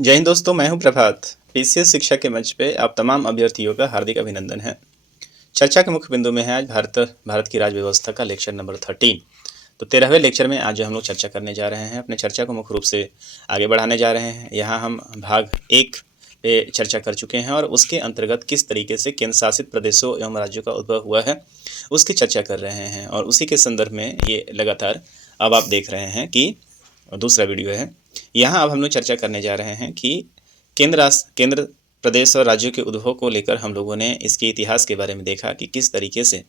जय हिंद दोस्तों, मैं हूं प्रभात। पीसीएस शिक्षा के मंच पे आप तमाम अभ्यर्थियों का हार्दिक अभिनंदन है। चर्चा के मुख्य बिंदु में है आज भारत की राज्य व्यवस्था का लेक्चर नंबर 13। तो 13वें लेक्चर में आज जो हम लोग चर्चा करने जा रहे हैं, अपने चर्चा को मुख्य रूप से आगे बढ़ाने जा रहे हैं। यहाँ हम भाग 1 पे चर्चा कर चुके हैं और उसके अंतर्गत किस तरीके से केंद्र शासित प्रदेशों एवं राज्यों का उद्भव हुआ है उसकी चर्चा कर रहे हैं। और उसी के संदर्भ में ये लगातार अब आप देख रहे हैं कि दूसरा वीडियो है। यहाँ अब हम लोग चर्चा करने जा रहे हैं कि केंद्र प्रदेश और राज्यों के उद्भव को लेकर हम लोगों ने इसके इतिहास के बारे में देखा कि किस तरीके से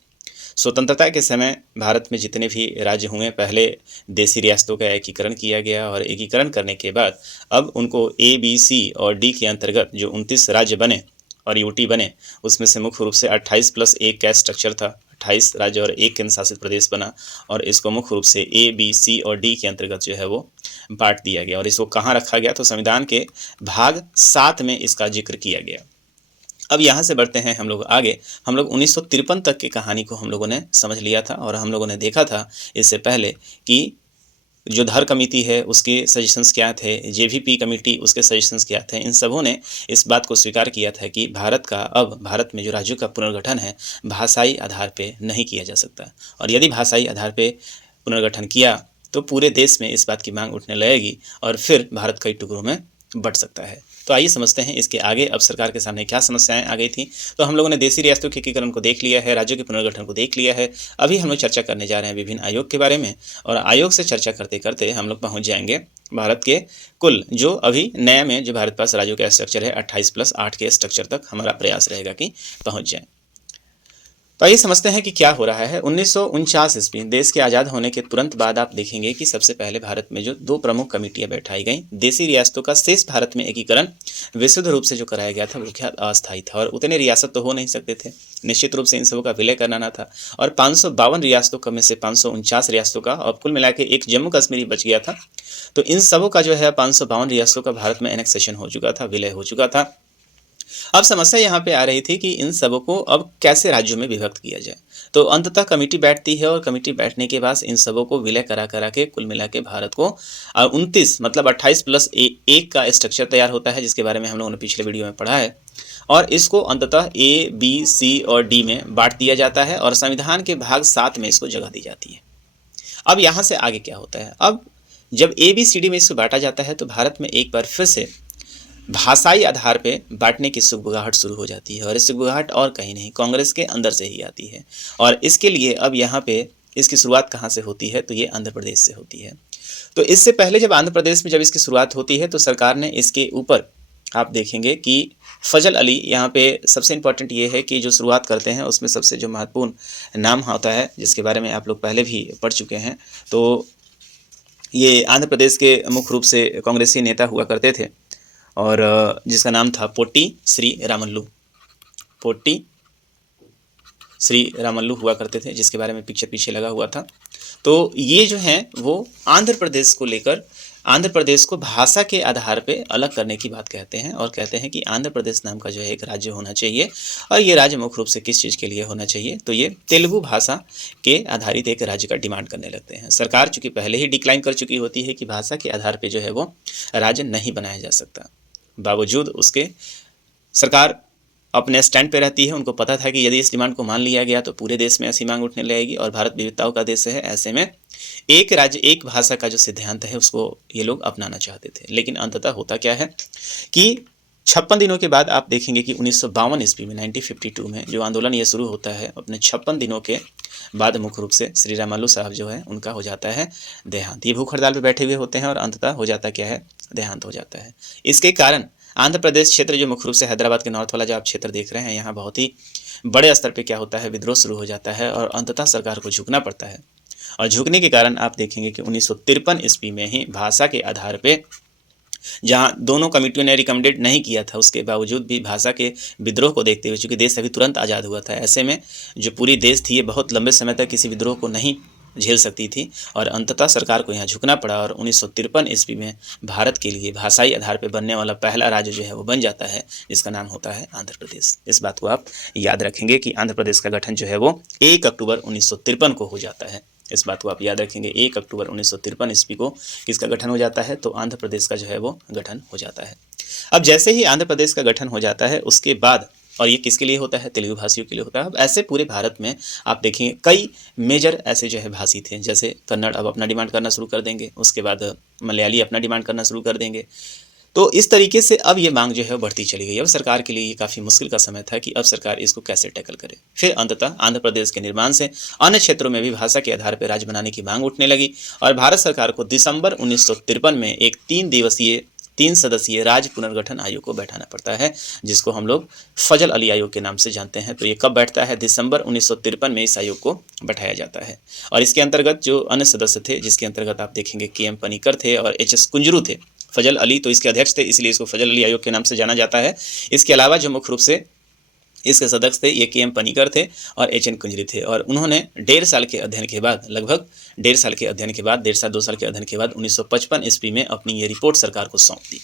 स्वतंत्रता के समय भारत में जितने भी राज्य हुए, पहले देशी रियासतों का एकीकरण किया गया और एकीकरण करने के बाद अब उनको ए, बी, सी और डी के अंतर्गत जो 29 राज्य बने और यूटी बने, उसमें से मुख्य रूप से 28+1 का स्ट्रक्चर था। 28 राज्य और एक केंद्र शासित प्रदेश बना और इसको मुख्य रूप से ए, बी, सी और डी के अंतर्गत जो है वो बांट दिया गया। और इसको कहाँ रखा गया, तो संविधान के भाग 7 में इसका जिक्र किया गया। अब यहाँ से बढ़ते हैं हम लोग आगे। हम लोग 1953 तक की कहानी को हम लोगों ने समझ लिया था और हम लोगों ने देखा था इससे पहले कि जो धर कमेटी है उसके सजेशंस क्या थे, जेवीपी कमेटी उसके सजेशंस क्या थे। इन सबों ने इस बात को स्वीकार किया था कि भारत में जो राज्यों का पुनर्गठन है भाषाई आधार पे नहीं किया जा सकता, और यदि भाषाई आधार पे पुनर्गठन किया तो पूरे देश में इस बात की मांग उठने लगेगी और फिर भारत कई टुकड़ों में बंट सकता है। तो आइए समझते हैं इसके आगे अब सरकार के सामने क्या समस्याएं आ गई थी। तो हम लोगों ने देशी रियासतों के एकीकरण को देख लिया है, राज्यों के पुनर्गठन को देख लिया है। अभी हम लोग चर्चा करने जा रहे हैं विभिन्न आयोग के बारे में, और आयोग से चर्चा करते करते हम लोग पहुंच जाएंगे भारत के कुल जो अभी नया में जो भारत पास राज्यों का स्ट्रक्चर है 28+8 के स्ट्रक्चर तक हमारा प्रयास रहेगा कि पहुँच जाए। तो आइए समझते हैं कि क्या हो रहा है। 1949 ईस्वी देश के आज़ाद होने के तुरंत बाद आप देखेंगे कि सबसे पहले भारत में जो 2 प्रमुख कमेटियां बैठाई गई, देशी रियासतों का शेष भारत में एकीकरण विशुद्ध रूप से जो कराया गया था वो क्या अस्थायी था और उतने रियासत तो हो नहीं सकते थे, निश्चित रूप से इन सबों का विलय करना था। और 552 रियासतों में से 549 रियासतों का और कुल मिला के एक जम्मू कश्मीर बच गया था। तो इन सबों का जो है 552 रियासतों का भारत में एनेक्सेशन हो चुका था, विलय हो चुका था। अब समस्या यहाँ पे आ रही थी कि इन सबों को अब कैसे राज्यों में विभक्त किया जाए। तो अंततः कमेटी बैठती है और कमेटी बैठने के बाद इन सबों को विलय करा के कुल मिला के भारत को 29 मतलब 28+1 का स्ट्रक्चर तैयार होता है, जिसके बारे में हम लोगों ने पिछले वीडियो में पढ़ा है। और इसको अंततः ए, बी, सी और डी में बांट दिया जाता है और संविधान के भाग 7 में इसको जगह दी जाती है। अब यहाँ से आगे क्या होता है, अब जब ए, बी, सी, डी में इसको बांटा जाता है तो भारत में एक बार फिर से भाषाई आधार पे बांटने की सुगबुगाहट शुरू हो जाती है। और इस सुगबुगाहट और कहीं नहीं, कांग्रेस के अंदर से ही आती है। और इसके लिए अब यहाँ पे इसकी शुरुआत कहाँ से होती है, तो ये आंध्र प्रदेश से होती है। तो इससे पहले जब आंध्र प्रदेश में जब इसकी शुरुआत होती है तो सरकार ने इसके ऊपर आप देखेंगे कि फजल अली, यहाँ पे सबसे इम्पोर्टेंट ये है कि जो शुरुआत करते हैं उसमें सबसे जो महत्वपूर्ण नाम होता है, जिसके बारे में आप लोग पहले भी पढ़ चुके हैं। तो ये आंध्र प्रदेश के मुख्य रूप से कांग्रेसी नेता हुआ करते थे और जिसका नाम था पोट्टी श्री रामल्लू। पोट्टी श्री रामल्लू हुआ करते थे, जिसके बारे में पिक्चर पीछे लगा हुआ था। तो ये जो हैं वो आंध्र प्रदेश को लेकर आंध्र प्रदेश को भाषा के आधार पे अलग करने की बात कहते हैं और कहते हैं कि आंध्र प्रदेश नाम का जो है एक राज्य होना चाहिए। और ये राज्य मुख्य रूप से किस चीज़ के लिए होना चाहिए, तो ये तेलुगु भाषा के आधारित एक राज्य का डिमांड करने लगते हैं। सरकार चूँकि पहले ही डिक्लाइन कर चुकी होती है कि भाषा के आधार पर जो है वो राज्य नहीं बनाया जा सकता, बावजूद उसके सरकार अपने स्टैंड पे रहती है। उनको पता था कि यदि इस डिमांड को मान लिया गया तो पूरे देश में ऐसी मांग उठने लगेगी और भारत विविधताओं का देश है। ऐसे में एक राज्य एक भाषा का जो सिद्धांत है उसको ये लोग अपनाना चाहते थे। लेकिन अंततः होता क्या है कि 56 दिनों के बाद आप देखेंगे कि 1952 ईस्वी में 1952 में जो आंदोलन ये शुरू होता है, अपने 56 दिनों के बाद मुख्य रूप से श्री रामल्लू साहब जो है उनका हो जाता है देहांत। ये भूख हड़ताल पे बैठे हुए होते हैं और अंततः हो जाता क्या है, देहांत हो जाता है। इसके कारण आंध्र प्रदेश क्षेत्र जो मुख्य रूप से हैदराबाद के नॉर्थ वाला जो आप क्षेत्र देख रहे हैं, यहाँ बहुत ही बड़े स्तर पे क्या होता है, विद्रोह शुरू हो जाता है और अंततः सरकार को झुकना पड़ता है। और झुकने के कारण आप देखेंगे कि 1953 ईस्वी में ही भाषा के आधार पे, जहाँ दोनों कमेटियों ने रिकमेंडेड नहीं किया था, उसके बावजूद भी भाषा के विद्रोह को देखते हुए, चूँकि देश अभी तुरंत आज़ाद हुआ था, ऐसे में जो पूरी देश थी ये बहुत लंबे समय तक किसी विद्रोह को नहीं झेल सकती थी और अंततः सरकार को यहाँ झुकना पड़ा। और 1953 ईस्वी में भारत के लिए भाषाई आधार पर बनने वाला पहला राज्य जो है वो बन जाता है, जिसका नाम होता है आंध्र प्रदेश। इस बात को आप याद रखेंगे कि आंध्र प्रदेश का गठन जो है वो 1 अक्टूबर 1953 को हो जाता है। इस बात को आप याद रखेंगे, 1 अक्टूबर 1953 ईस्वी को किसका गठन हो जाता है, तो आंध्र प्रदेश का जो है वो गठन हो जाता है। अब जैसे ही आंध्र प्रदेश का गठन हो जाता है उसके बाद, और ये किसके लिए होता है, तेलुगु भाषियों के लिए होता है। अब ऐसे पूरे भारत में आप देखेंगे कई मेजर ऐसे जो है भाषी थे, जैसे कन्नड़ अब अपना डिमांड करना शुरू कर देंगे, उसके बाद मलयाली अपना डिमांड करना शुरू कर देंगे। तो इस तरीके से अब ये मांग जो है बढ़ती चली गई। अब सरकार के लिए ये काफ़ी मुश्किल का समय था कि अब सरकार इसको कैसे टैकल करे। फिर अंततः आंध्र प्रदेश के निर्माण से अन्य क्षेत्रों में भी भाषा के आधार पर राज्य बनाने की मांग उठने लगी और भारत सरकार को दिसंबर 1953 में एक 3 सदस्यीय राज्य पुनर्गठन आयोग को बैठाना पड़ता है, जिसको हम लोग फजल अली आयोग के नाम से जानते हैं। तो ये कब बैठता है, दिसंबर 1953 में इस आयोग को बैठाया जाता है। और इसके अंतर्गत जो अन्य सदस्य थे, जिसके अंतर्गत आप देखेंगे KM पनिकर थे और HS कुंजरू थे। फजल अली तो इसके अध्यक्ष थे, इसलिए इसको फजल अली आयोग के नाम से जाना जाता है। इसके अलावा जो मुख्य रूप से इसके सदस्य थे, ये KM पनिकर थे और HN कुंजरी थे। और उन्होंने 1.5 साल के अध्ययन के बाद, लगभग 1.5 साल के अध्ययन के बाद, 1.5 साल 2 साल के अध्ययन के बाद 1955 ईस्वी में अपनी ये रिपोर्ट सरकार को सौंप दी।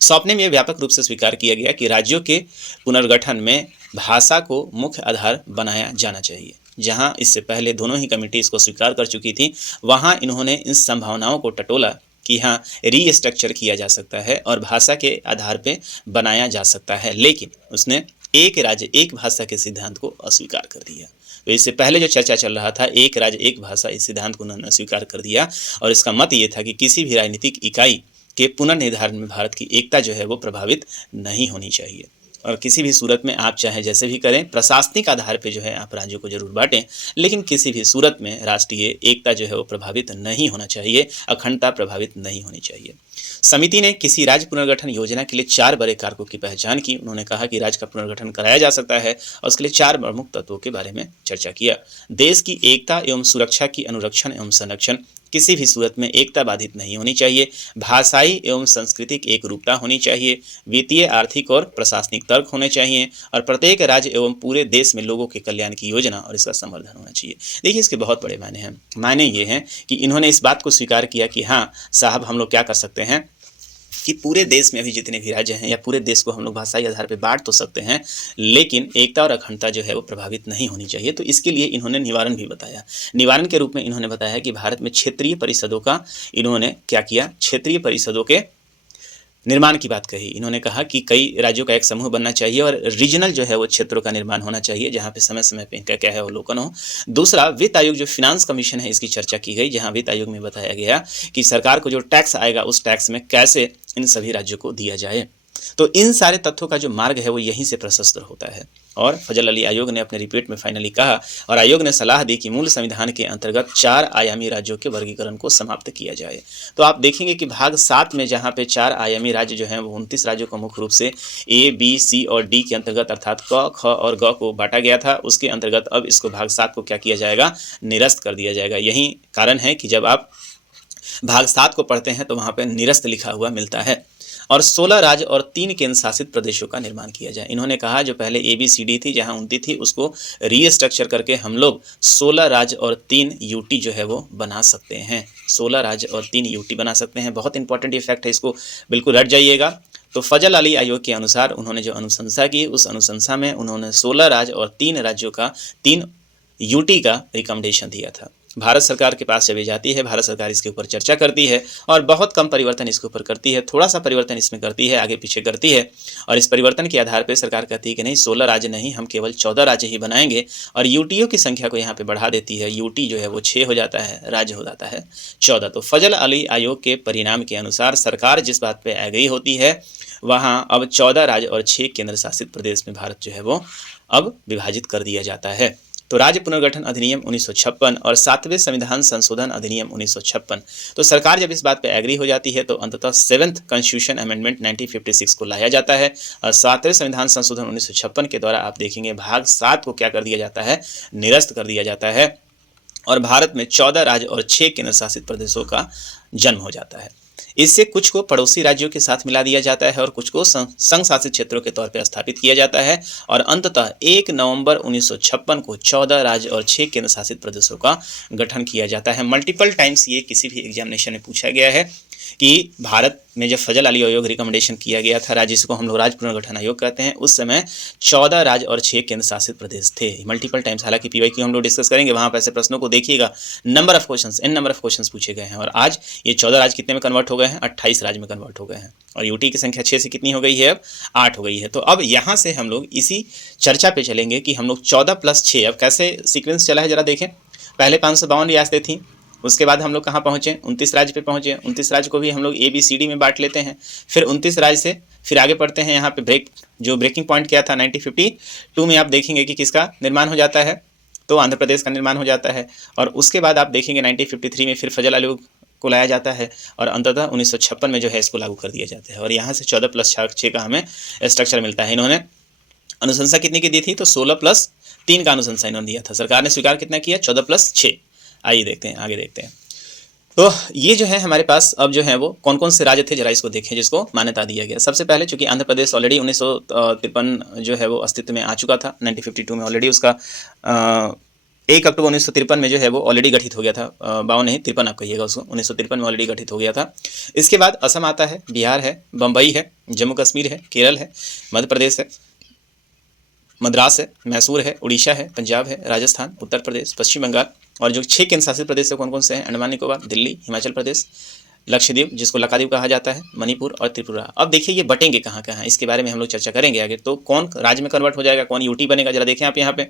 सौंपने में व्यापक रूप से स्वीकार किया गया कि राज्यों के पुनर्गठन में भाषा को मुख्य आधार बनाया जाना चाहिए। जहां इससे पहले दोनों ही कमेटी इसको स्वीकार कर चुकी थी, वहां इन्होंने इन संभावनाओं को टटोला कि हाँ, रीस्ट्रक्चर किया जा सकता है और भाषा के आधार पे बनाया जा सकता है, लेकिन उसने एक राज्य एक भाषा के सिद्धांत को अस्वीकार कर दिया। तो इससे पहले जो चर्चा चल रहा था, एक राज्य एक भाषा, इस सिद्धांत को उन्होंने अस्वीकार कर दिया और इसका मत ये था कि किसी भी राजनीतिक इकाई के पुनर्निर्धारण में भारत की एकता जो है वो प्रभावित नहीं होनी चाहिए। और किसी भी सूरत में आप चाहे जैसे भी करें, प्रशासनिक आधार पे जो है आप राज्यों को जरूर बांटें, लेकिन किसी भी सूरत में राष्ट्रीय एकता जो है वो प्रभावित नहीं होना चाहिए, अखंडता प्रभावित नहीं होनी चाहिए। समिति ने किसी राज्य पुनर्गठन योजना के लिए 4 बड़े कारकों की पहचान की। उन्होंने कहा कि राज्य का पुनर्गठन कराया जा सकता है और उसके लिए 4 प्रमुख तत्वों के बारे में चर्चा किया। देश की एकता एवं सुरक्षा की अनुरक्षण एवं संरक्षण, किसी भी सूरत में एकता बाधित नहीं होनी चाहिए। भाषाई एवं सांस्कृतिक एक रूपता होनी चाहिए। वित्तीय, आर्थिक और प्रशासनिक तर्क होने चाहिए और प्रत्येक राज्य एवं पूरे देश में लोगों के कल्याण की योजना और इसका संवर्धन होना चाहिए। देखिए, इसके बहुत बड़े मायने हैं। मायने ये हैं कि इन्होंने इस बात को स्वीकार किया कि हाँ साहब, हम लोग क्या कर सकते हैं कि पूरे देश में अभी जितने भी राज्य हैं या पूरे देश को हम लोग भाषाई आधार पर बांट तो सकते हैं, लेकिन एकता और अखंडता जो है वो प्रभावित नहीं होनी चाहिए। तो इसके लिए इन्होंने निवारण भी बताया। निवारण के रूप में इन्होंने बताया कि भारत में क्षेत्रीय परिषदों का इन्होंने क्या किया, क्षेत्रीय परिषदों के निर्माण की बात कही। इन्होंने कहा कि कई राज्यों का एक समूह बनना चाहिए और रीजनल जो है वो क्षेत्रों का निर्माण होना चाहिए, जहाँ पे समय समय पे इनका क्या है अवलोकन हो। दूसरा, वित्त आयोग जो फिनांस कमीशन है, इसकी चर्चा की गई, जहाँ वित्त आयोग में बताया गया कि सरकार को जो टैक्स आएगा उस टैक्स में कैसे इन सभी राज्यों को दिया जाए। तो इन सारे तथ्यों का जो मार्ग है वो यहीं से प्रशस्त होता है। और फजल अली आयोग ने अपने रिपोर्ट में फाइनली कहा और आयोग ने सलाह दी कि मूल संविधान के अंतर्गत 4 आयामी राज्यों के वर्गीकरण को समाप्त किया जाए। तो आप देखेंगे कि भाग 7 में जहां पे 4 आयामी राज्य जो हैं वो 29 राज्यों को मुख्य रूप से A, B, C और D के अंतर्गत अर्थात क, ख और ग को बांटा गया था, उसके अंतर्गत अब इसको भाग 7 को क्या किया जाएगा, निरस्त कर दिया जाएगा। यही कारण है कि जब आप भाग 7 को पढ़ते हैं तो वहाँ पर निरस्त लिखा हुआ मिलता है। और 16 राज्य और 3 केंद्र शासित प्रदेशों का निर्माण किया जाए। इन्होंने कहा जो पहले ABCD थी, जहां 29 थी, उसको रीस्ट्रक्चर करके हम लोग 16 राज्य और 3 UT जो है वो बना सकते हैं। 16 राज्य और 3 UT बना सकते हैं। बहुत इंपॉर्टेंट ये फैक्ट है, इसको बिल्कुल रट जाइएगा। तो फजल अली आयोग के अनुसार उन्होंने जो अनुशंसा की, उस अनुशंसा में उन्होंने 16 राज्य और 3 राज्यों का 3 UT का रिकमेंडेशन दिया था। भारत सरकार के पास जब ये जाती है, भारत सरकार इसके ऊपर चर्चा करती है और बहुत कम परिवर्तन इसके ऊपर करती है, थोड़ा सा परिवर्तन इसमें करती है, आगे पीछे करती है। और इस परिवर्तन के आधार पर सरकार कहती है कि नहीं, 16 राज्य नहीं, हम केवल 14 राज्य ही बनाएंगे और यूटीओ की संख्या को यहाँ पे बढ़ा देती है। यूटी जो है वो 6 हो जाता है, राज्य हो जाता है 14। तो फजल अली आयोग के परिणाम के अनुसार सरकार जिस बात पर एग्री होती है, वहाँ अब 14 राज्य और 6 केंद्र शासित प्रदेश में भारत जो है वो अब विभाजित कर दिया जाता है। तो राज्य पुनर्गठन अधिनियम 1956 और 7वें संविधान संशोधन अधिनियम 1956। तो सरकार जब इस बात पे एग्री हो जाती है तो अंततः 7th कॉन्स्टिट्यूशन अमेंडमेंट 1956 को लाया जाता है और 7वें संविधान संशोधन 1956 के द्वारा आप देखेंगे भाग 7 को क्या कर दिया जाता है, निरस्त कर दिया जाता है और भारत में 14 राज्य और 6 केंद्र शासित प्रदेशों का जन्म हो जाता है। इससे कुछ को पड़ोसी राज्यों के साथ मिला दिया जाता है और कुछ को संघ शासित क्षेत्रों के तौर पर स्थापित किया जाता है और अंततः 1 नवंबर 1956 को 14 राज्य और 6 केंद्र शासित प्रदेशों का गठन किया जाता है। मल्टीपल टाइम्स ये किसी भी एग्जामिनेशन में पूछा गया है कि भारत में जब फजल अली आयोग रिकमेंडेशन किया गया था राज्य, जिसको हम लोग राज्य पुनर्गठन आयोग कहते हैं, उस समय 14 राज्य और 6 केंद्र शासित प्रदेश थे। मल्टीपल टाइम्स, हालांकि पीवाईक्यू हम लोग डिस्कस करेंगे, वहाँ पर ऐसे प्रश्नों को देखिएगा, नंबर ऑफ क्वेश्चंस पूछे गए हैं। और आज ये 14 राज्य कितने में कन्वर्ट हो गए हैं? 28 राज्य में कन्वर्ट हो गए हैं। और यूटी की संख्या 6 से कितनी हो गई है? अब 8 हो गई है। तो अब यहाँ से हम लोग इसी चर्चा पे चलेंगे कि हम लोग 14 + 6, अब कैसे सीक्वेंस चला है जरा देखें। पहले 552 रियासतें थी, उसके बाद हम लोग कहाँ पहुँचे? 29 राज्य पे पहुँचे। 29 राज्य को भी हम लोग ABCD में बांट लेते हैं। फिर 29 राज्य से फिर आगे पढ़ते हैं। यहाँ पे ब्रेकिंग पॉइंट क्या था? 1952 में आप देखेंगे कि किसका निर्माण हो जाता है? तो आंध्र प्रदेश का निर्माण हो जाता है। और उसके बाद आप देखेंगे 1953 में फिर फजल आयोग को लाया जाता है और अंततः 1956 में जो है इसको लागू कर दिया जाता है। और यहाँ से 14 + 6 का हमें स्ट्रक्चर मिलता है। इन्होंने अनुशंसा कितने की दी थी? तो 16 + 3 का अनुशंसा इन्होंने दिया था। सरकार ने स्वीकार कितना किया? 14 + 6। आइए देखते हैं, आगे देखते हैं। तो ये जो है हमारे पास अब जो है वो कौन कौन से राज्य थे, जरा इसको देखें जिसको मान्यता दिया गया। सबसे पहले चूंकि आंध्र प्रदेश ऑलरेडी 1953 जो है वो अस्तित्व में आ चुका था, 1952 में ऑलरेडी उसका 1 अक्टूबर 1953 में जो है वो ऑलरेडी गठित हो गया था। 52 नहीं, 53 आप कहिएगा उसको, 1953 में ऑलरेडी गठित हो गया था। इसके बाद असम आता है, बिहार है, बम्बई है, जम्मू कश्मीर है, केरल है, मध्य प्रदेश है, मद्रास है, मैसूर है, उड़ीसा है, पंजाब है, राजस्थान, उत्तर प्रदेश, पश्चिम बंगाल। और जो 6 केंद्र शासित प्रदेश है कौन कौन से हैं? अंडमान निकोबार, दिल्ली, हिमाचल प्रदेश, लक्षद्वीप जिसको लक्षद्वीप कहा जाता है, मणिपुर और त्रिपुरा। अब देखिए ये बटेंगे कहाँ कहाँ, इसके बारे में हम लोग चर्चा करेंगे आगे। तो कौन राज्य में कन्वर्ट हो जाएगा, कौन यूटी बनेगा, जरा देखें आप यहाँ पे।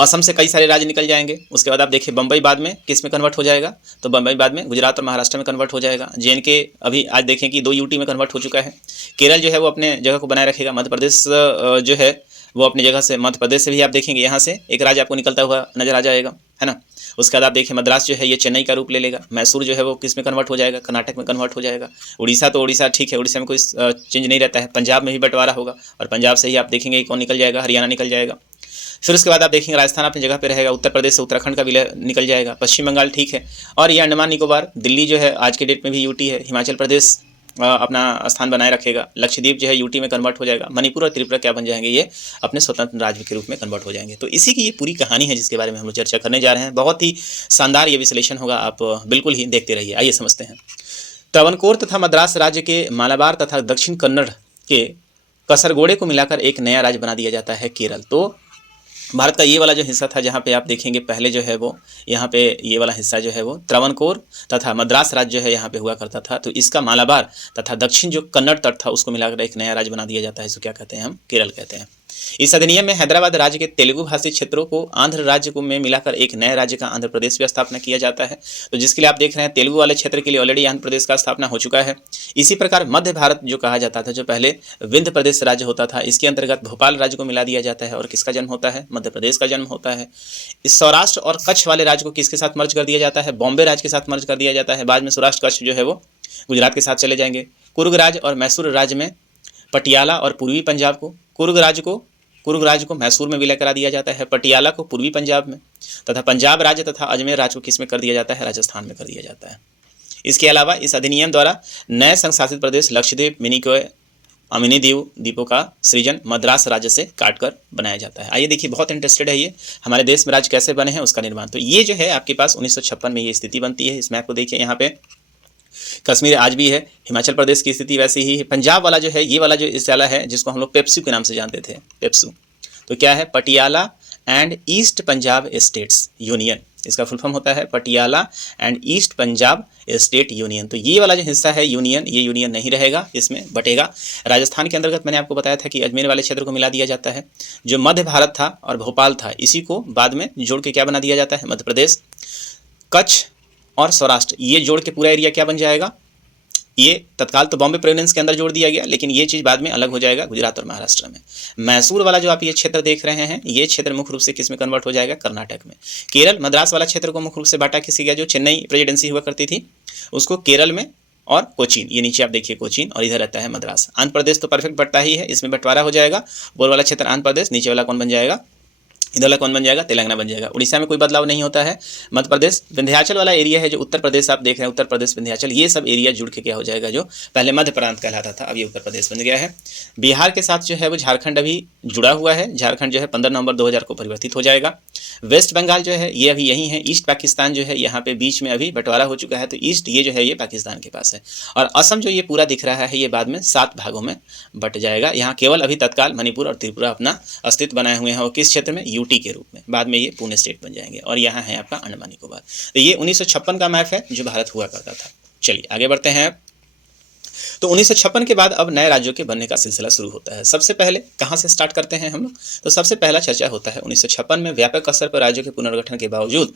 असम से कई सारे राज्य निकल जाएंगे। उसके बाद आप देखिए बम्बई बाद में किस में कन्वर्ट हो जाएगा? तो बम्बई बाद में गुजरात और महाराष्ट्र में कन्वर्ट हो जाएगा। JNK अभी आज देखें कि 2 यूटी में कन्वर्ट हो चुका है। केरल जो है वो अपने जगह को बनाए रखेगा। मध्य प्रदेश जो है वो अपनी जगह से, मध्य प्रदेश से भी आप देखेंगे यहाँ से एक राज्य आपको निकलता हुआ नजर आ जाएगा, है ना। उसके बाद आप देखिए मद्रास जो है ये चेन्नई का रूप ले लेगा। मैसूर जो है वो किस में कन्वर्ट हो जाएगा? कर्नाटक में कन्वर्ट हो जाएगा। उड़ीसा तो उड़ीसा ठीक है, उड़ीसा में कोई चेंज नहीं रहता है। पंजाब में भी बंटवारा होगा और पंजाब से ही आप देखेंगे कौन निकल जाएगा? हरियाणा निकल जाएगा। फिर उसके बाद आप देखेंगे राजस्थान अपनी जगह पे रहेगा। उत्तर प्रदेश से उत्तराखंड का विलय निकल जाएगा। पश्चिम बंगाल ठीक है, और ये अंडमान निकोबार, दिल्ली जो है आज के डेट में भी यूटी है। हिमाचल प्रदेश अपना स्थान बनाए रखेगा। लक्षद्वीप जो है यूटी में कन्वर्ट हो जाएगा। मणिपुर और त्रिपुरा क्या बन जाएंगे? ये अपने स्वतंत्र राज्य के रूप में कन्वर्ट हो जाएंगे। तो इसी की ये पूरी कहानी है जिसके बारे में हम लोग चर्चा करने जा रहे हैं। बहुत ही शानदार ये विश्लेषण होगा, आप बिल्कुल ही देखते रहिए। आइए समझते हैं। त्रावणकोर तथा मद्रास राज्य के मालाबार तथा दक्षिण कन्नड़ के कसरगोड़े को मिलाकर एक नया राज्य बना दिया जाता है केरल। तो भारत का ये वाला जो हिस्सा था जहाँ पे आप देखेंगे पहले जो है वो यहाँ पे ये वाला हिस्सा जो है वो त्रावणकोर तथा मद्रास राज्य जो है यहाँ पे हुआ करता था। तो इसका मालाबार तथा दक्षिण जो कन्नड़ तट था उसको मिलाकर एक नया राज्य बना दिया जाता है। इसको क्या कहते हैं? हम केरल कहते हैं। इस अधिनियम में हैदराबाद राज्य के तेलुगु भाषी क्षेत्रों को आंध्र राज्य को में मिलाकर एक नए राज्य का आंध्र प्रदेश की स्थापना किया जाता है। तो जिसके लिए आप देख रहे हैं तेलुगु वाले क्षेत्र के लिए ऑलरेडी आंध्र प्रदेश का स्थापना हो चुका है। इसी प्रकार मध्य भारत जो कहा जाता था, जो पहले विंध्य प्रदेश राज्य होता था, इसके अंतर्गत भोपाल राज्य को मिला दिया जाता है। और किसका जन्म होता है? मध्य प्रदेश का जन्म होता है। इस सौराष्ट्र और कच्छ वाले राज्य को किसके साथ मर्ज कर दिया जाता है? बॉम्बे राज्य के साथ मर्ज कर दिया जाता है। बाद में सौराष्ट्र कच्छ जो है वो गुजरात के साथ चले जाएंगे। कुर्ग राज्य और मैसूर राज्य में पटियाला और पूर्वी पंजाब को, कुर्ग राज्य को मैसूर में विलय करा दिया जाता है। पटियाला को पूर्वी पंजाब में, तथा पंजाब राज्य तथा अजमेर राज्य को किस में कर दिया जाता है? राजस्थान में कर दिया जाता है। इसके अलावा इस अधिनियम द्वारा नए संघ शासित प्रदेश लक्षद्वीप, मिनिकॉय, अमिनी द्वीपों का सृजन मद्रास राज्य से काटकर बनाया जाता है। आइए देखिए, बहुत इंटरेस्टेड है ये हमारे देश में राज्य कैसे बने हैं उसका निर्माण। तो ये जो है आपके पास 1956 में ये स्थिति बनती है। इस मैप को देखिए, यहाँ पे कश्मीर आज भी है, हिमाचल प्रदेश की स्थिति वैसी ही है। पंजाब वाला जो है, ये वाला जो इस वाला है जिसको हम लोग पेप्सू के नाम से जानते थे, पेप्सू, तो क्या है? Patiala and east Punjab states union. इसका फुल फॉर्म होता है Patiala and east Punjab state union. तो ये वाला जो हिस्सा है यूनियन, ये यूनियन नहीं रहेगा, इसमें बटेगा। राजस्थान के अंतर्गत मैंने आपको बताया था कि अजमेर वाले क्षेत्र को मिला दिया जाता है। जो मध्य भारत था और भोपाल था, इसी को बाद में जोड़ के क्या बना दिया जाता है? मध्य प्रदेश। कच्छ और सौराष्ट्र ये जोड़ के पूरा एरिया क्या बन जाएगा? ये तत्काल तो बॉम्बे प्रोविंस के अंदर जोड़ दिया गया, लेकिन ये चीज़ बाद में अलग हो जाएगा गुजरात और महाराष्ट्र में। मैसूर वाला जो आप ये क्षेत्र देख रहे हैं, ये क्षेत्र मुख्य रूप से किस में कन्वर्ट हो जाएगा? कर्नाटक में। केरल मद्रास वाला क्षेत्र को मुख्य रूप से बांटा किसी गया, जो चेन्नई प्रेसिडेंसी हुआ करती थी उसको केरल में, और कोचीन, ये नीचे आप देखिए कोचीन, और इधर रहता है मद्रास। आंध्र प्रदेश तो परफेक्ट बटता ही है, इसमें बंटवारा हो जाएगा। ऊपर वाला क्षेत्र आंध्र प्रदेश, नीचे वाला कौन बन जाएगा? इधर वाला कौन बन जाएगा? तेलंगाना बन जाएगा। उड़ीसा में कोई बदलाव नहीं होता है। मध्य प्रदेश, विंध्याचल वाला एरिया है जो उत्तर प्रदेश आप देख रहे हैं, उत्तर प्रदेश विंध्याचल, ये सब एरिया जुड़ के क्या हो जाएगा? जो पहले मध्य प्रांत कहलाता था, अब ये उत्तर प्रदेश बन गया है। बिहार के साथ जो है वो झारखंड अभी जुड़ा हुआ है। झारखंड जो है 15 नवंबर 2000 को परिवर्तित हो जाएगा। वेस्ट बंगाल जो है ये अभी यही है, ईस्ट पाकिस्तान जो है यहाँ पे बीच में अभी बंटवारा हो चुका है, तो ईस्ट ये जो है ये पाकिस्तान के पास है। और असम जो ये पूरा दिख रहा है ये बाद में 7 भागों में बट जाएगा। यहाँ केवल अभी तत्काल मणिपुर और त्रिपुरा अपना अस्तित्व बनाए हुए हैं, और किस क्षेत्र में, यूटी के रूप में। बाद में ये पुणे स्टेट बन जाएंगे, और यहाँ है आपका अंडमान निकोबार। तो ये 1956 का मैप है जो भारत हुआ करता था। चलिए आगे बढ़ते हैं। तो 1956 के बाद अब नए राज्यों के बनने का सिलसिला शुरू होता है। सबसे पहले कहाँ से स्टार्ट करते हैं हम लोग, तो सबसे पहला चर्चा होता है 1956 में व्यापक स्तर पर राज्यों के पुनर्गठन के बावजूद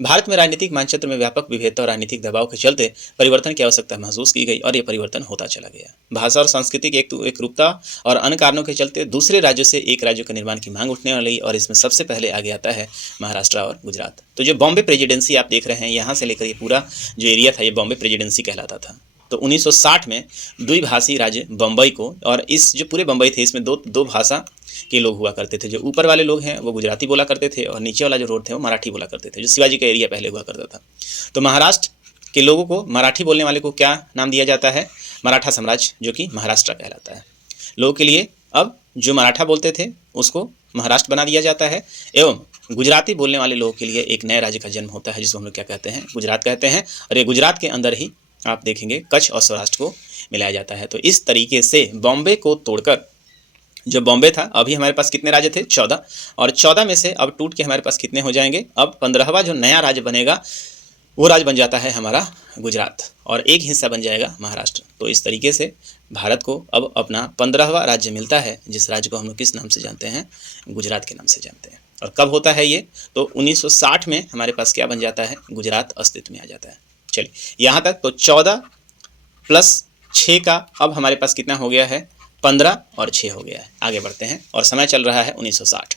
भारत में राजनीतिक मानचित्र में व्यापक विविधता और राजनीतिक दबाव के चलते परिवर्तन की आवश्यकता महसूस की गई, और ये परिवर्तन होता चला गया। भाषा और संस्कृति की एकरूपता और अन्य कारणों के चलते दूसरे राज्यों से एक राज्य के निर्माण की मांग उठने लगी, और इसमें सबसे पहले आगे आता है महाराष्ट्र और गुजरात। तो जो बॉम्बे प्रेसिडेंसी आप देख रहे हैं, यहाँ से लेकर ये पूरा जो एरिया था ये बॉम्बे प्रेसिडेंसी कहलाता था। तो 1960 में द्विभाषी राज्य बम्बई को, और इस जो पूरे बम्बई थे इसमें दो भाषा के लोग हुआ करते थे। जो ऊपर वाले लोग हैं वो गुजराती बोला करते थे, और नीचे वाला जो रोड थे वो मराठी बोला करते थे, जो शिवाजी का एरिया पहले हुआ करता था। तो महाराष्ट्र के लोगों को, मराठी बोलने वाले को क्या नाम दिया जाता है, मराठा साम्राज्य, जो कि महाराष्ट्र कहलाता है। लोगों के लिए अब जो मराठा बोलते थे उसको महाराष्ट्र बना दिया जाता है, एवं गुजराती बोलने वाले लोगों के लिए एक नए राज्य का जन्म होता है, जिसको हम लोग क्या कहते हैं, गुजरात कहते हैं। और ये गुजरात के अंदर ही आप देखेंगे कच्छ और सौराष्ट्र को मिलाया जाता है। तो इस तरीके से बॉम्बे को तोड़कर, जो बॉम्बे था, अभी हमारे पास कितने राज्य थे, 14, और 14 में से अब टूट के हमारे पास कितने हो जाएंगे, अब 15वां जो नया राज्य बनेगा वो राज्य बन जाता है हमारा गुजरात, और एक हिस्सा बन जाएगा महाराष्ट्र। तो इस तरीके से भारत को अब अपना 15वां राज्य मिलता है, जिस राज्य को हम लोग किस नाम से जानते हैं, गुजरात के नाम से जानते हैं। और कब होता है ये, तो 1960 में हमारे पास क्या बन जाता है, गुजरात अस्तित्व में आ जाता है। चलिए यहाँ तक तो 14 + 6 का अब हमारे पास कितना हो गया है, 15 और 6 हो गया है। आगे बढ़ते हैं, और समय चल रहा है 1960।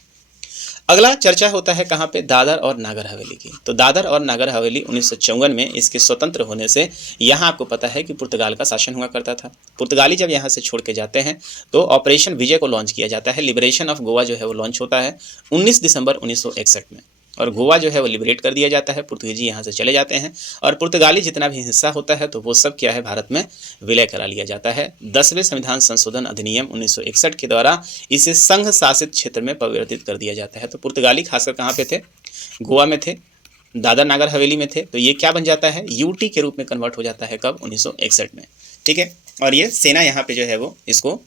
अगला चर्चा होता है कहाँ पे, दादर और नागर हवेली की। तो दादर और नागर हवेली 1954 में इसके स्वतंत्र होने से, यहाँ आपको पता है कि पुर्तगाल का शासन हुआ करता था। पुर्तगाली जब यहाँ से छोड़ के जाते हैं तो ऑपरेशन विजय को लॉन्च किया जाता है। लिबरेशन ऑफ गोवा जो है वो लॉन्च होता है 19 दिसंबर 1961 में, और गोवा जो है वो लिबरेट कर दिया जाता है। पुर्तगीजी यहाँ से चले जाते हैं, और पुर्तगाली जितना भी हिस्सा होता है तो वो सब क्या है, भारत में विलय करा लिया जाता है। 10वें संविधान संशोधन अधिनियम 1961 के द्वारा इसे संघ शासित क्षेत्र में परिवर्तित कर दिया जाता है। तो पुर्तगाली खासकर कहाँ पे थे, गोवा में थे, दादर नागर हवेली में थे। तो ये क्या बन जाता है, यूटी के रूप में कन्वर्ट हो जाता है, कब, 1961 में। ठीक है, और ये सेना यहाँ पे जो है वो इसको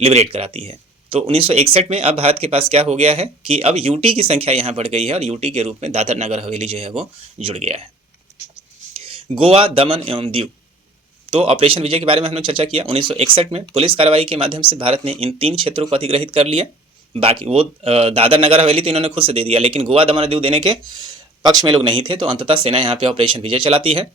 लिबरेट कराती है। तो 1961 में अब भारत के पास क्या हो गया है कि अब यूटी की संख्या यहाँ बढ़ गई है, और यूटी के रूप में दादर नागर हवेली जो है वो जुड़ गया है। गोवा, दमन एवं दीव, तो ऑपरेशन विजय के बारे में हमने चर्चा किया। 1961 में पुलिस कार्रवाई के माध्यम से भारत ने इन 3 क्षेत्रों को अधिग्रहित कर लिया। बाकी वो दादर नगर हवेली तो इन्होंने खुद से दे दिया, लेकिन गोवा, दमन और दीव देने के पक्ष में लोग नहीं थे। तो अंततः सेना यहाँ पे ऑपरेशन विजय चलाती है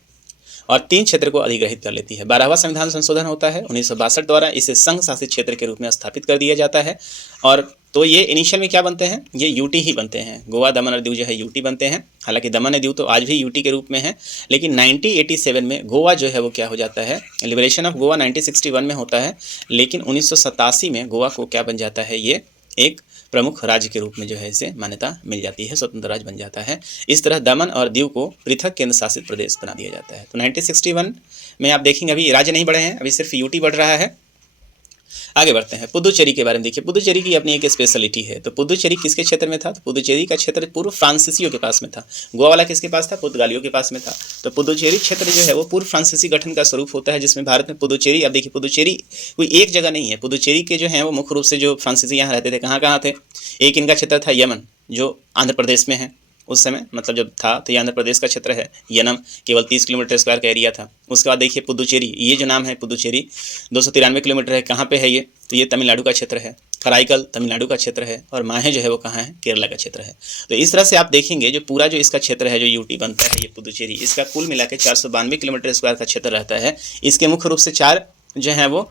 और 3 क्षेत्र को अधिग्रहित कर लेती है। 12वां संविधान संशोधन होता है 1962 द्वारा, इसे संघ शासित क्षेत्र के रूप में स्थापित कर दिया जाता है। और तो ये इनिशियल में क्या बनते हैं, ये यूटी ही बनते हैं। गोवा, दमन और दीव जो है यूटी बनते हैं। हालांकि दमन और दीव तो आज भी यूटी के रूप में है, लेकिन 1987 में गोवा जो है वो क्या हो जाता है, लिबरेशन ऑफ गोवा 1961 में होता है, लेकिन 1987 में गोवा को क्या बन जाता है, ये एक प्रमुख राज्य के रूप में जो है इसे मान्यता मिल जाती है, स्वतंत्र राज्य बन जाता है। इस तरह दमन और दीव को पृथक केंद्र शासित प्रदेश बना दिया जाता है। तो 1961 में आप देखेंगे अभी राज्य नहीं बढ़े हैं, अभी सिर्फ यूटी बढ़ रहा है। आगे बढ़ते हैं, पुदुचेरी के बारे में देखिए। पुदुचेरी की अपनी एक स्पेशलिटी है। तो पुदुचेरी किसके क्षेत्र में था, तो पुदुचेरी का क्षेत्र पूर्व फ्रांसीसियों के पास में था। गोवा वाला किसके पास था, पुर्तगालियों के पास में था। तो पुदुचेरी क्षेत्र जो है वो पूर्व फ्रांसीसी गठन का स्वरूप होता है, जिसमें भारत में पुदुचेरी, अब देखिए पुदुचेरी कोई एक जगह नहीं है। पुदुचेरी के जो है वो मुख्य रूप से जो फ्रांसीसी यहाँ रहते थे, कहाँ कहाँ थे, एक इनका क्षेत्र था यमन, जो आंध्र प्रदेश में है उस समय, मतलब जब था तो ये आंध्र प्रदेश का क्षेत्र है। यनम केवल 30 किलोमीटर स्क्वायर का एरिया था। उसके बाद देखिए पुदुचेरी, ये जो नाम है पुदुचेरी 293 किलोमीटर है। कहाँ पे है ये, तो ये तमिलनाडु का क्षेत्र है। कराईकल तमिलनाडु का क्षेत्र है, और माहे जो है वो कहाँ है, केरला का क्षेत्र है। तो इस तरह से आप देखेंगे जो पूरा जो इसका क्षेत्र है, जो यूटी बनता है, ये पुदुचेरी, इसका कुल मिला के 492 किलोमीटर स्क्वायर का क्षेत्र रहता है। इसके मुख्य रूप से 4 जो हैं वो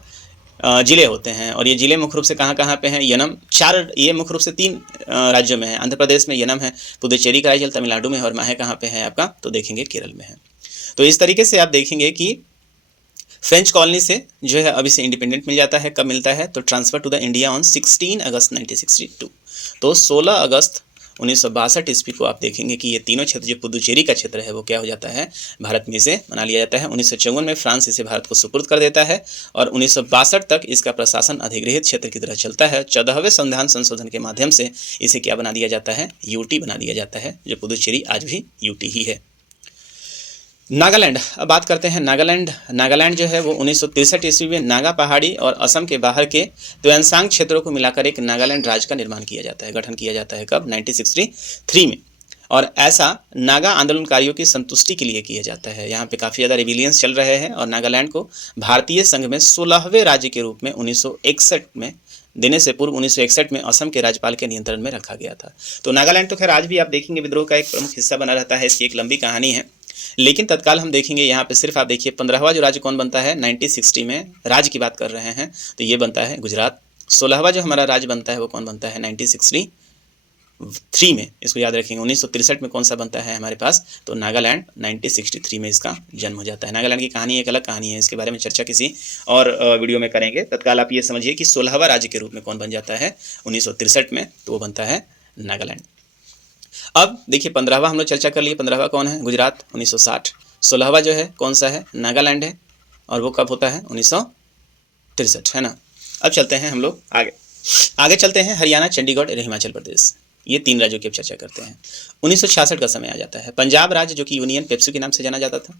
जिले होते हैं, और ये जिले मुख्य रूप से कहाँ कहाँ पे हैं, यनम, 4 ये मुख्य रूप से 3 राज्यों में है। आंध्र प्रदेश में यनम है, पुदुचेरी कराईकल तमिलनाडु में, और माहे कहाँ पे है आपका, तो देखेंगे केरल में है। तो इस तरीके से आप देखेंगे कि फ्रेंच कॉलोनी से जो है अभी से इंडिपेंडेंट मिल जाता है। कब मिलता है, तो transfer to the India on 16 August 1962। तो 16 अगस्त 1962 ईस्वी को आप देखेंगे कि ये तीनों क्षेत्र, जो पुदुचेरी का क्षेत्र है वो क्या हो जाता है, भारत में इसे बना लिया जाता है। 1954 में फ्रांस इसे भारत को सुपुर्द कर देता है और 1962 तक इसका प्रशासन अधिग्रहित क्षेत्र की तरह चलता है। 14वें संविधान संशोधन के माध्यम से इसे क्या बना दिया जाता है, यूटी बना दिया जाता है, जो पुदुचेरी आज भी यूटी ही है। नागालैंड, अब बात करते हैं नागालैंड। नागालैंड जो है वो 1963 ईस्वी में नागा पहाड़ी और असम के बाहर के त्योंसांग क्षेत्रों को मिलाकर एक नागालैंड राज्य का निर्माण किया जाता है, गठन किया जाता है। कब? 1963 में। और ऐसा नागा आंदोलनकारियों की संतुष्टि के लिए किया जाता है। यहाँ पे काफ़ी ज़्यादा रिविलियंस चल रहे हैं और नागालैंड को भारतीय संघ में 16वें राज्य के रूप में 1961 में देने से पूर्व 1961 में असम के राज्यपाल के नियंत्रण में रखा गया था। तो नागालैंड तो खैर आज भी आप देखेंगे विद्रोह का एक प्रमुख हिस्सा बना रहता है, इसकी एक लंबी कहानी है। लेकिन तत्काल हम देखेंगे यहाँ पे सिर्फ आप देखिए 15वां जो राज्य कौन बनता है, 1960 में राज्य की बात कर रहे हैं तो ये बनता है गुजरात। 16वां जो हमारा राज्य बनता है वो कौन बनता है, 1963 में, इसको याद रखेंगे। 1963 में कौन सा बनता है हमारे पास, तो नागालैंड 1963 में इसका जन्म हो जाता है। नागालैंड की कहानी एक अलग कहानी है, इसके बारे में चर्चा किसी और वीडियो में करेंगे। तत्काल आप ये समझिए कि 16वां राज्य के रूप में कौन बन जाता है 1963 में, तो वो बनता है नागालैंड। अब देखिए 15वां हम लोग चर्चा कर लिए, 15वां कौन है, गुजरात 1960। 16वां जो है कौन सा है, नागालैंड है, और वो कब होता है 1963, है ना। अब चलते हैं हम लोग आगे चलते हैं हरियाणा, चंडीगढ़ और हिमाचल प्रदेश, ये 3 राज्यों की अब चर्चा करते हैं। 1966 का समय आ जाता है। पंजाब राज्य जो कि यूनियन पेप्सी के नाम से जाना जाता था,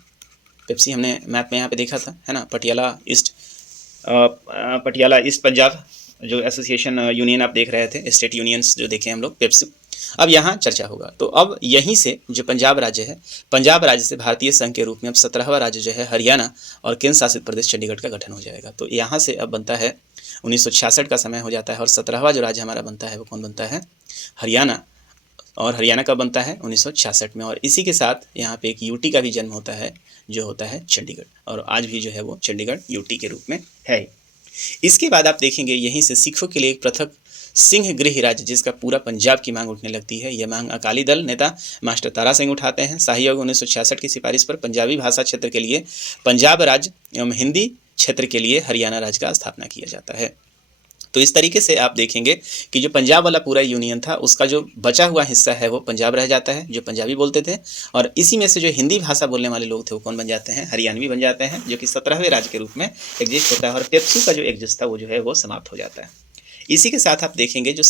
पेप्सी हमने मैप में यहाँ पे देखा था, है ना, पटियाला ईस्ट पंजाब जो एसोसिएशन यूनियन आप देख रहे थे, स्टेट यूनियंस जो देखे हम लोग, पेप्सी। अब यहाँ चर्चा होगा। तो अब यहीं से जो पंजाब राज्य है, पंजाब राज्य से भारतीय संघ के रूप में अब 17वां राज्य जो है हरियाणा और केंद्र शासित प्रदेश चंडीगढ़ का गठन हो जाएगा। तो यहाँ से अब बनता है 1966 का समय हो जाता है और 17वां जो राज्य हमारा बनता है वो कौन बनता है, हरियाणा। और हरियाणा कब बनता है 1966 में। और इसी के साथ यहाँ पे एक यूटी का भी जन्म होता है, जो होता है चंडीगढ़, और आज भी जो है वो चंडीगढ़ यूटी के रूप में है। इसके बाद आप देखेंगे यहीं से सिखों के लिए एक पृथक सिंह गृह राज्य, जिसका पूरा पंजाब की मांग उठने लगती है। यह मांग अकाली दल नेता मास्टर तारा सिंह उठाते हैं। शाही योग 1966 की सिफारिश पर पंजाबी भाषा क्षेत्र के लिए पंजाब राज्य एवं हिंदी क्षेत्र के लिए हरियाणा राज्य का स्थापना किया जाता है। तो इस तरीके से आप देखेंगे कि जो पंजाब वाला पूरा यूनियन था, उसका जो बचा हुआ हिस्सा है वो पंजाब रह जाता है, जो पंजाबी बोलते थे, और इसी में से जो हिंदी भाषा बोलने वाले लोग थे वो कौन बन जाते हैं, हरियाणवी बन जाते हैं, जो कि 17वें राज्य के रूप में एग्जिस्ट होता है। और पेप्सी का जो एग्जिस्ट था वो जो है वो समाप्त हो जाता है। इसी के साथ आप देखेंगे जो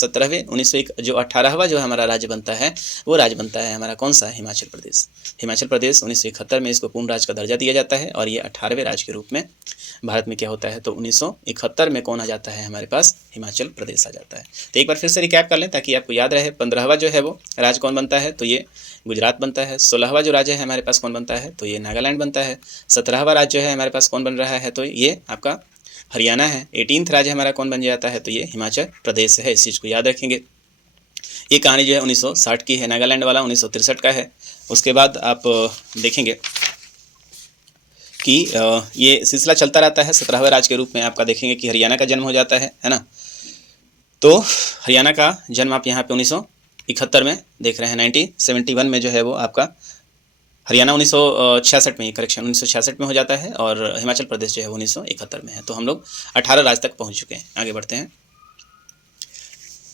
18वां जो हमारा राज्य बनता है वो राज्य बनता है हमारा कौन सा, हिमाचल प्रदेश। हिमाचल प्रदेश 1971 में इसको पूर्ण राज्य का दर्जा दिया जाता है और ये 18वें राज्य के रूप में भारत में क्या होता है, तो 1971 में कौन आ जाता है हमारे पास, हिमाचल प्रदेश आ जाता है। तो एक बार फिर से रिकैप कर लें ताकि आपको याद रहे। 15वां जो है वो राज्य कौन बनता है, तो ये गुजरात बनता है। 16वां जो राज्य है हमारे पास कौन बनता है, तो ये नागालैंड बनता है। 17वां राज्य जो है हमारे पास कौन बन रहा है, तो ये आपका हरियाणा है। 18वां राज्य हमारा कौन बन जाता है, तो ये हिमाचल प्रदेश है। इस चीज़ को याद रखेंगे। ये कहानी जो है 1960 की है, नागालैंड वाला 1963 का है। उसके बाद आप देखेंगे कि ये सिलसिला चलता रहता है। 17वें राज्य के रूप में आपका देखेंगे कि हरियाणा का जन्म हो जाता है ना। तो हरियाणा का जन्म आप यहाँ पे 1971 में देख रहे हैं। 1971 में जो है वो आपका हरियाणा 1966 में, करेक्शन 1966 में हो जाता है और हिमाचल प्रदेश जो है 1971 में है। तो हम लोग 18 राज्य तक पहुंच चुके हैं। आगे बढ़ते हैं।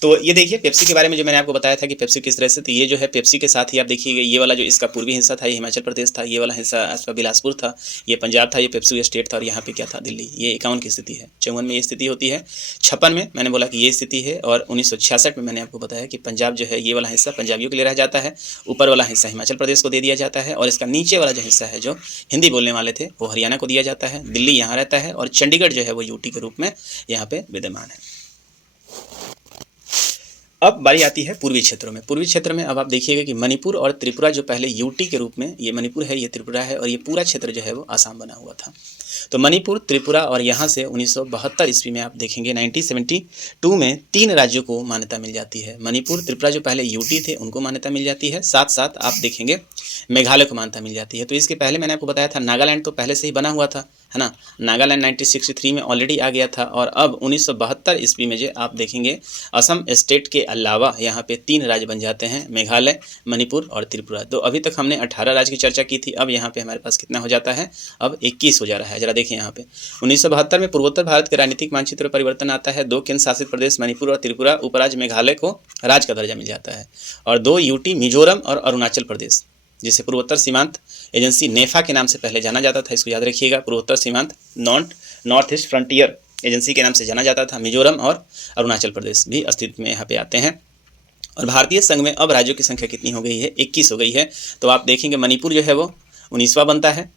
तो ये देखिए पेप्सी के बारे में जो मैंने आपको बताया था कि पेप्सी किस तरह से, तो ये जो है पेप्सी के साथ ही आप देखिए ये वाला जो इसका पूर्वी हिस्सा था ये हिमाचल प्रदेश था, ये वाला हिस्सा आपका बिलासपुर था, ये पंजाब था, ये पेप्सी स्टेट था, और यहाँ पे क्या था, दिल्ली। ये 51 की स्थिति है। 54 में ये स्थिति होती है। 56 में मैंने बोला कि ये स्थिति है, और 1966 में मैंने आपको बताया कि पंजाब जो है ये वाला हिस्सा पंजाबियों के लिए रह जाता है, ऊपर वाला हिस्सा हिमाचल प्रदेश को दे दिया जाता है, और इसका नीचे वाला जो हिस्सा है जो हिंदी बोलने वाले थे वो हरियाणा को दिया जाता है। दिल्ली यहाँ रहता है, और चंडीगढ़ जो है वो यूटी के रूप में यहाँ पे विद्यमान है। अब बारी आती है पूर्वी क्षेत्रों में। पूर्वी क्षेत्र में अब आप देखिएगा कि मणिपुर और त्रिपुरा जो पहले यूटी के रूप में, ये मणिपुर है, ये त्रिपुरा है, और ये पूरा क्षेत्र जो है वो आसाम बना हुआ था। तो मणिपुर, त्रिपुरा और यहाँ से 1972 ईस्वी में आप देखेंगे 1972 में 3 राज्यों को मान्यता मिल जाती है। मणिपुर, त्रिपुरा जो पहले यूटी थे उनको मान्यता मिल जाती है, साथ साथ आप देखेंगे मेघालय को मान्यता मिल जाती है। तो इसके पहले मैंने आपको बताया था नागालैंड तो पहले से ही बना हुआ था, है ना। नागालैंड 1963 में ऑलरेडी आ गया था और अब 1972 ईस्वी में जो आप देखेंगे असम स्टेट के अलावा यहाँ पे 3 राज्य बन जाते हैं, मेघालय, मणिपुर और त्रिपुरा। तो अभी तक हमने 18 राज्य की चर्चा की थी, अब यहाँ पे हमारे पास कितना हो जाता है, अब 21 हो जा रहा है। जरा देखिए यहाँ पे 1972 में पूर्वोत्तर भारत के राजनीतिक मानचित्र में परिवर्तन आता है। 2 केंद्र शासित प्रदेश मणिपुर और त्रिपुरा, उपराज्य मेघालय को राज्य का दर्जा मिल जाता है और 2 यूटी मिजोरम और अरुणाचल प्रदेश, जिसे पूर्वोत्तर सीमांत एजेंसी नेफा के नाम से पहले जाना जाता था, इसको याद रखिएगा, पूर्वोत्तर सीमांत नॉर्थ ईस्ट फ्रंटियर एजेंसी के नाम से जाना जाता था। मिजोरम और अरुणाचल प्रदेश भी अस्तित्व में यहाँ पे आते हैं। और भारतीय संघ में अब राज्यों की संख्या कितनी हो गई है, 21 हो गई है। तो आप देखेंगे मणिपुर जो है वो 19वां बनता है,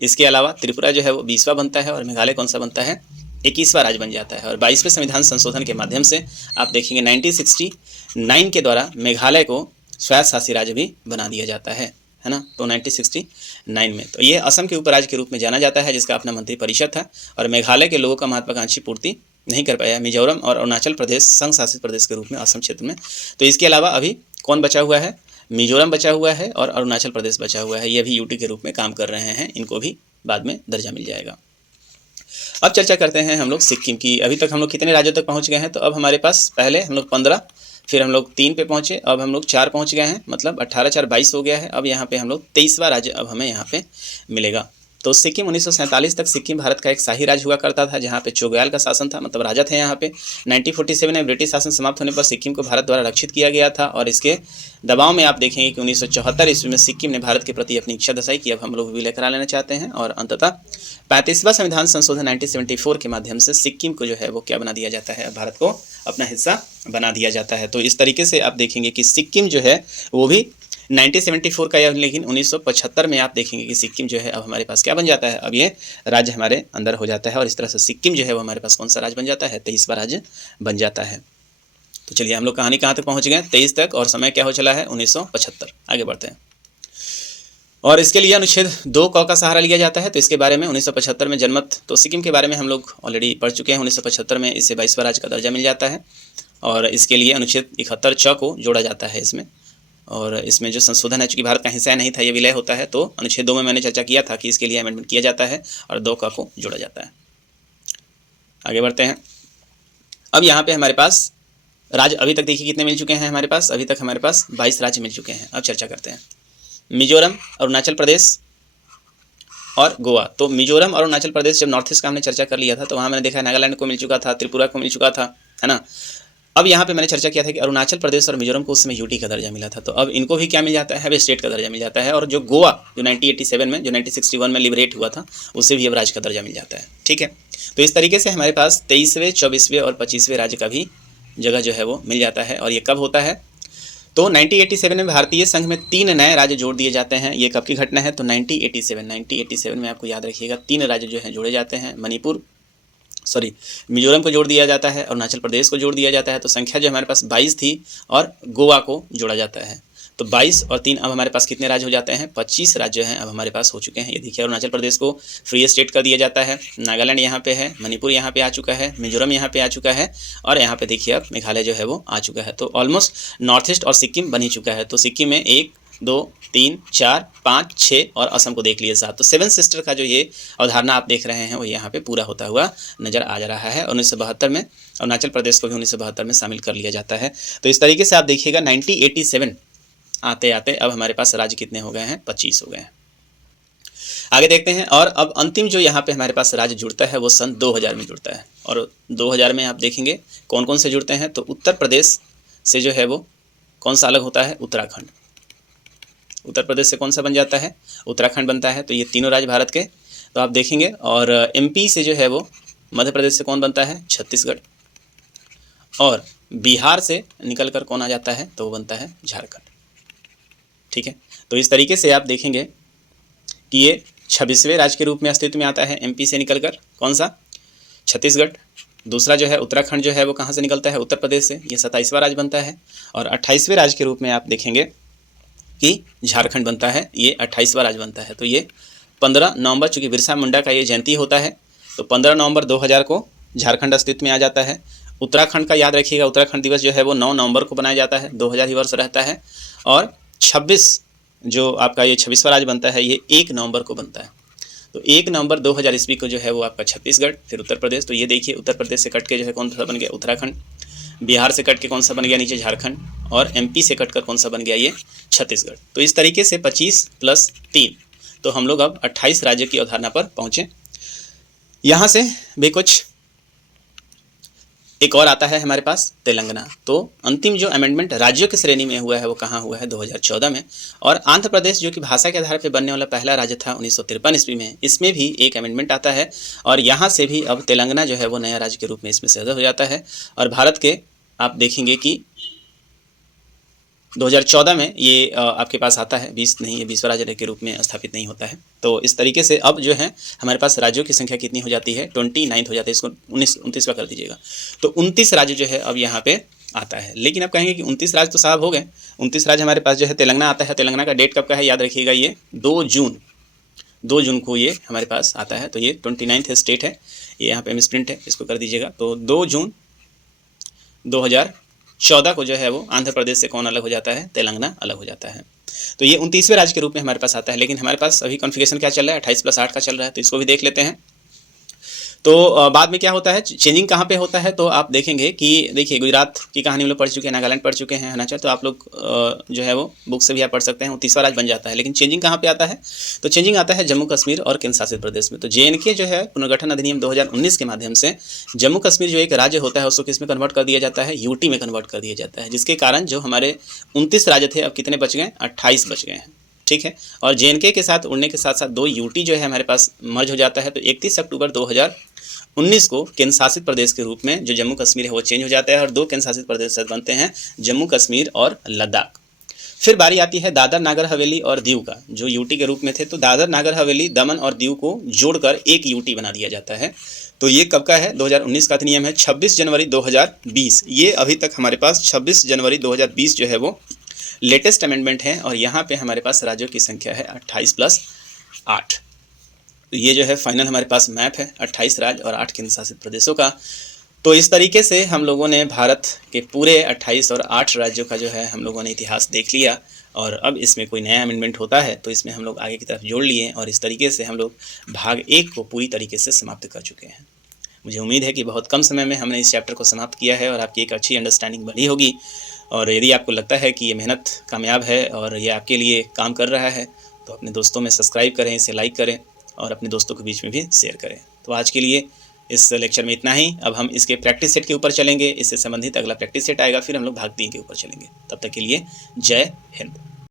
इसके अलावा त्रिपुरा जो है वो 20वां बनता है और मेघालय कौन सा बनता है, 21वां राज्य बन जाता है। और 22वें संविधान संशोधन के माध्यम से आप देखेंगे 1969 के द्वारा मेघालय को स्वायत्त शासी राज्य भी बना दिया जाता है ना। तो 1969 में तो ये असम के उपराज्य के रूप में जाना जाता है, जिसका अपना मंत्रिपरिषद था और मेघालय के लोगों का महत्वाकांक्षी पूर्ति नहीं कर पाया। मिजोरम और अरुणाचल प्रदेश संघ शासित प्रदेश के रूप में असम क्षेत्र में। तो इसके अलावा अभी कौन बचा हुआ है, मिजोरम बचा हुआ है और अरुणाचल प्रदेश बचा हुआ है, ये भी यूटी के रूप में काम कर रहे हैं, इनको भी बाद में दर्जा मिल जाएगा। अब चर्चा करते हैं हम लोग सिक्किम की। अभी तक हम लोग कितने राज्यों तक पहुँच गए हैं, तो अब हमारे पास पहले हम लोग 15, फिर हम लोग 3 पे पहुँचे, अब हम लोग 4 पहुँच गए हैं, मतलब 18 4 22 हो गया है। अब यहाँ पे हम लोग 23वां राज्य अब हमें यहाँ पे मिलेगा। तो सिक्किम 1947 तक सिक्किम भारत का एक शाही राज्य हुआ करता था, जहाँ पे चोग्याल का शासन था, मतलब राजा थे यहाँ पे। 1947 में ब्रिटिश शासन समाप्त होने पर सिक्किम को भारत द्वारा रक्षित किया गया था और इसके दबाव में आप देखेंगे कि 1974 ईस्वी में सिक्किम ने भारत के प्रति अपनी इच्छा दर्शाई कि अब हम लोग विलय करा लेना चाहते हैं और अंततः 35वां संविधान संशोधन 1974 के माध्यम से सिक्किम को जो है वो क्या बना दिया जाता है, भारत को अपना हिस्सा बना दिया जाता है। तो इस तरीके से आप देखेंगे कि सिक्किम जो है वो भी 1974 का, लेकिन 1975 में आप देखेंगे कि सिक्किम जो है अब हमारे पास क्या बन जाता है, अब ये राज्य हमारे अंदर हो जाता है और इस तरह से सिक्किम जो है वो हमारे पास कौन सा राज्य बन जाता है, 23वां राज्य बन जाता है। तो चलिए हम लोग कहानी कहाँ तक पहुँच गए, 23 तक, और समय क्या हो चला है 1975। आगे बढ़ते हैं और इसके लिए अनुच्छेद 2 क का सहारा लिया जाता है। तो इसके बारे में 1975 में जनमत, तो सिक्किम के बारे में हम लोग ऑलरेडी पढ़ चुके हैं। 1975 में इसे 22वां राज्य का दर्जा मिल जाता है और इसके लिए अनुच्छेद 71 च को जोड़ा जाता है इसमें। और इसमें जो संशोधन है, चूँकि भारत का हिस्सा नहीं था, ये विलय होता है, तो अनुच्छेद 2 में मैंने चर्चा किया था कि इसके लिए अमेंडमेंट किया जाता है और 2 क को जोड़ा जाता है। आगे बढ़ते हैं। अब यहाँ पे हमारे पास राज्य अभी तक देखिए कितने मिल चुके हैं हमारे पास, अभी तक हमारे पास 22 राज्य मिल चुके हैं। अब चर्चा करते हैं मिजोरम, अरुणाचल प्रदेश और गोवा। तो मिजोरम और अरुणाचल प्रदेश जब नॉर्थ ईस्ट का हमने चर्चा कर लिया था, तो वहाँ मैंने देखा नागालैंड को मिल चुका था, त्रिपुरा को मिल चुका था, है ना। अब यहाँ पे मैंने चर्चा किया था कि अरुणाचल प्रदेश और मिजोरम को उस समय यूटी का दर्जा मिला था, तो अब इनको भी क्या मिल जाता है, अब स्टेट का दर्जा मिल जाता है। और जो गोवा जो 1987 में, जो 1961 में लिबरेट हुआ था, उससे भी अब राज्य का दर्जा मिल जाता है। ठीक है, तो इस तरीके से हमारे पास 23वें, 24वें और 25वें राज्य का भी जगह जो है वो मिल जाता है। और ये कब होता है, तो 1987 में भारतीय संघ में 3 नए राज्य जोड़ दिए जाते हैं। ये कब की घटना है, तो 1987 में आपको याद रखिएगा 3 राज्य जो हैं जोड़े जाते हैं। मिजोरम को जोड़ दिया जाता है, अरुणाचल प्रदेश को जोड़ दिया जाता है, तो संख्या जो हमारे पास 22 थी, और गोवा को जोड़ा जाता है। तो 22 और 3 अब हमारे पास कितने राज्य हो जाते हैं, 25 राज्य हैं अब हमारे पास हो चुके हैं। ये देखिए अरुणाचल प्रदेश को फ्री स्टेट कर दिया जाता है, नागालैंड यहाँ पे है, मणिपुर यहाँ पे आ चुका है, मिजोरम यहाँ पे आ चुका है, और यहाँ पे देखिए अब मेघालय जो है वो आ चुका है। तो ऑलमोस्ट नॉर्थ ईस्ट और सिक्किम बन ही चुका है। तो सिक्किम में 1 2 3 4 5 6 और असम को देख लिए 7। तो 7 सिस्टर का जो ये अवधारणा आप देख रहे हैं वो यहाँ पे पूरा होता हुआ नजर आ जा रहा है। 1972 में अरुणाचल प्रदेश को भी 1972 में शामिल कर लिया जाता है। तो इस तरीके से आप देखिएगा 1987 आते आते अब हमारे पास राज्य कितने हो गए हैं, 25 हो गए हैं। आगे देखते हैं। और अब अंतिम जो यहाँ पे हमारे पास राज्य जुड़ता है वो सन 2000 में जुड़ता है। और 2000 में आप देखेंगे कौन कौन से जुड़ते हैं, तो उत्तर प्रदेश से जो है वो कौन सा अलग होता है, उत्तराखंड। उत्तर प्रदेश से कौन सा बन जाता है, उत्तराखंड बनता है। तो ये तीनों राज्य भारत के तो आप देखेंगे। और एमपी से जो है वो मध्य प्रदेश से कौन बनता है, छत्तीसगढ़। और बिहार से निकल कर कौन आ जाता है, तो वो बनता है झारखंड। ठीक है, तो इस तरीके से आप देखेंगे कि ये 26वें राज्य के रूप में अस्तित्व में आता है। एमपी से निकलकर कौन सा, छत्तीसगढ़। दूसरा जो है उत्तराखंड जो है वो कहाँ से निकलता है, उत्तर प्रदेश से, ये 27वां राज्य बनता है। और 28वें राज्य के रूप में आप देखेंगे कि झारखंड बनता है, ये 28वां राज्य बनता है। तो ये 15 नवंबर, चूँकि बिरसा मुंडा का ये जयंती होता है, तो 15 नवंबर 2000 को झारखंड अस्तित्व में आ जाता है। उत्तराखंड का याद रखिएगा, उत्तराखंड दिवस जो है वो 9 नवंबर को बनाया जाता है, 2000 ही वर्ष रहता है। और 26 जो आपका ये 26वां राज्य बनता है, ये 1 नवंबर को बनता है। तो 1 नवंबर 2000 ईस्वी को जो है वो आपका छत्तीसगढ़, फिर उत्तर प्रदेश। तो ये देखिए उत्तर प्रदेश से कट के जो है कौन सा बन गया, उत्तराखंड। बिहार से कट के कौन सा बन गया नीचे, झारखंड। और एमपी से कट कर कौन सा बन गया, ये छत्तीसगढ़। तो इस तरीके से 25 + 3, तो हम लोग अब 28 राज्य की अवधारणा पर पहुँचे। यहाँ से भी कुछ एक और आता है हमारे पास, तेलंगाना। तो अंतिम जो अमेंडमेंट राज्यों की श्रेणी में हुआ है वो कहाँ हुआ है, 2014 में। और आंध्र प्रदेश जो कि भाषा के आधार पर बनने वाला पहला राज्य था 1953 ईस्वी में, इसमें भी एक अमेंडमेंट आता है और यहाँ से भी अब तेलंगाना जो है वो नया राज्य के रूप में इसमें सदस्य हो जाता है। और भारत के आप देखेंगे कि 2014 में ये आपके पास आता है, 20 नहीं, ये 20वां राज्य के रूप में स्थापित नहीं होता है। तो इस तरीके से अब जो है हमारे पास राज्यों की संख्या कितनी हो जाती है, 29 हो जाती है, इसको 29वां कर दीजिएगा। तो 29 राज्य जो है अब यहाँ पे आता है। लेकिन आप कहेंगे कि 29 राज्य तो साहब हो गए, 29 राज्य हमारे पास जो है तेलंगाना आता है। तेलंगाना का डेट कब का है, याद रखिएगा, ये 2 जून को ये हमारे पास आता है। तो ये 29th स्टेट है, ये यहाँ पे मिसप्रिंट है, इसको कर दीजिएगा। तो 2 जून 2014 को जो है वो आंध्र प्रदेश से कौन अलग हो जाता है, तेलंगाना अलग हो जाता है। तो ये 29वें राज्य के रूप में हमारे पास आता है। लेकिन हमारे पास अभी कॉन्फ़िगरेशन क्या चल रहा है, 28 + 8 का चल रहा है। तो इसको भी देख लेते हैं। तो बाद में क्या होता है, चेंजिंग कहाँ पे होता है, तो आप देखेंगे कि देखिए गुजरात की कहानी हम लोग पढ़ चुके हैं, नागालैंड पढ़ चुके हैं, हिमाचल। तो आप लोग जो है वो बुक से भी आप पढ़ सकते हैं, 29वां राज्य बन जाता है। लेकिन चेंजिंग कहाँ पे आता है, तो चेंजिंग आता है जम्मू कश्मीर और केंद्र शासित प्रदेश में। तो JNK जो है पुनर्गठन अधिनियम 2019 के माध्यम से जम्मू कश्मीर जो एक राज्य होता है उसको किस में कन्वर्ट कर दिया जाता है, UT में कन्वर्ट कर दिया जाता है। जिसके कारण जो हमारे 29 राज्य थे अब कितने बच गए, 28 बच गए हैं। ठीक है। और JNK के साथ उड़ने के साथ साथ 2 UT जो है हमारे पास मर्ज हो जाता है। तो 31 अक्टूबर 2019 को केंद्र शासित प्रदेश के रूप में जो जम्मू कश्मीर है वो चेंज हो जाता है और 2 केंद्र शासित प्रदेश बनते हैं, जम्मू कश्मीर और लद्दाख। फिर बारी आती है दादर नागर हवेली और दीव का, जो UT के रूप में थे। तो दादर नागर हवेली, दमन और दीव को जोड़कर एक UT बना दिया जाता है। तो ये कब का है, 2019 का अधिनियम है, 26 जनवरी 2020। ये अभी तक हमारे पास 26 जनवरी 2020 जो है वो लेटेस्ट अमेंडमेंट है। और यहाँ पे हमारे पास राज्यों की संख्या है 28 + 8। तो ये जो है फाइनल हमारे पास मैप है 28 राज्य और 8 केंद्र शासित प्रदेशों का। तो इस तरीके से हम लोगों ने भारत के पूरे 28 और 8 राज्यों का जो है हम लोगों ने इतिहास देख लिया। और अब इसमें कोई नया अमेंडमेंट होता है तो इसमें हम लोग आगे की तरफ जोड़ लिए और इस तरीके से हम लोग भाग 1 को पूरी तरीके से समाप्त कर चुके हैं। मुझे उम्मीद है कि बहुत कम समय में हमने इस चैप्टर को समाप्त किया है और आपकी एक अच्छी अंडरस्टैंडिंग बनी होगी। और यदि आपको लगता है कि ये मेहनत कामयाब है और ये आपके लिए काम कर रहा है तो अपने दोस्तों में सब्सक्राइब करें, इसे लाइक करें और अपने दोस्तों के बीच में भी शेयर करें। तो आज के लिए इस लेक्चर में इतना ही। अब हम इसके प्रैक्टिस सेट के ऊपर चलेंगे, इससे संबंधित अगला प्रैक्टिस सेट आएगा, फिर हम लोग भाग 3 के ऊपर चलेंगे। तब तक के लिए जय हिंद।